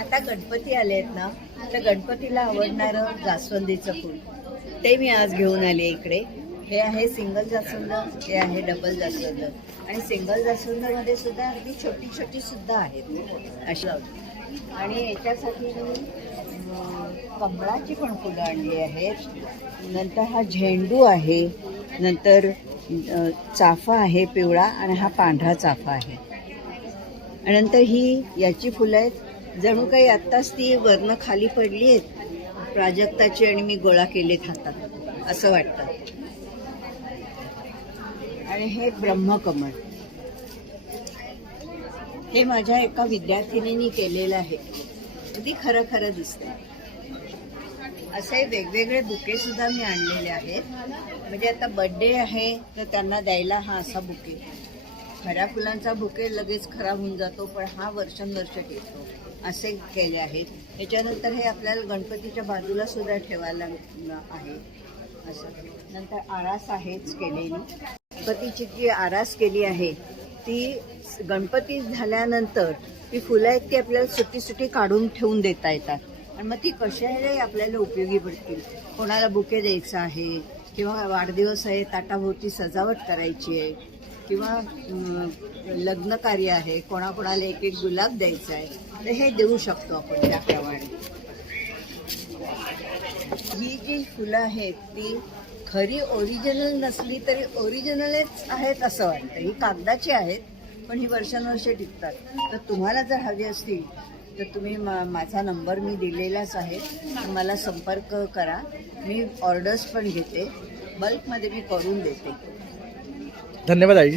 आता गणपती आले आहेत ना, तर गणपतीला आवडणारं जास्वंदीचं फूल ते मी आज घेऊन आले इकडे. हे आहे सिंगल जास्वंद, हे आहे डबल जास्वंद. आणि सिंगल जास्वंदमध्ये सुद्धा अगदी छोटी छोटी सुद्धा आहेत अशी लावली. आणि याच्यासाठी मी कमळाची पण फुलं आणली आहेत. नंतर हा झेंडू आहे, नंतर चाफा आहे पिवळा, आणि हा पांढरा चाफा आहे. आणि नंतर ही याची फुलं आहेत, जणू काही आत्ताच ती वरनं खाली पडली आहेत प्राजक्ताची, आणि मी गोळा केलेत हातात असं वाटतं. आणि हे ब्रह्मकमळ, हे माझ्या एका विद्यार्थिनीने केलेलं आहे. अगदी खरं खरं दिसतंय. असे वेगवेगळे बुके सुद्धा मी आणलेले आहेत. म्हणजे आता बर्थडे आहे तर त्यांना द्यायला हा असा बुके. खऱ्या फुलांचा बुके लगेच खराब होऊन जातो, पण हा वर्षानुवर्ष टिकतो असे केले आहेत. त्याच्यानंतर हे आपल्याला गणपतीच्या बाजूला सुद्धा ठेवायला आहे असं. नंतर आरास आहेच केलेली. गणपतीची जी आरास केली आहे ती गणपती झाल्यानंतर ती फुलं आहेत ती आपल्याला सुटी सुटी काढून ठेवून देता येतात. आणि मग ती कशाही आपल्याला उपयोगी पडतील. कोणाला बुके द्यायचं आहे, किंवा वाढदिवस आहे ताटाभोवती सजावट करायची आहे, किंवा लग्न कार्य आहे, कोणाकोणाला एक एक गुलाब द्यायचा आहे, तर हे देऊ शकतो आपण त्याप्रमाणे. ही जी फुलं आहेत ती खरी ओरिजिनल नसली तरी ओरिजिनलच आहेत असं वाटतं. ही कागदाची आहेत, पण ही वर्षानुवर्ष टिकतात. तर तुम्हाला जर हवी असतील तर तुम्ही माझा नंबर मी दिलेलाच आहे, मला संपर्क करा. मी ऑर्डर्स पण घेते, बल्कमध्ये मी करून देते. धन्यवाद आई.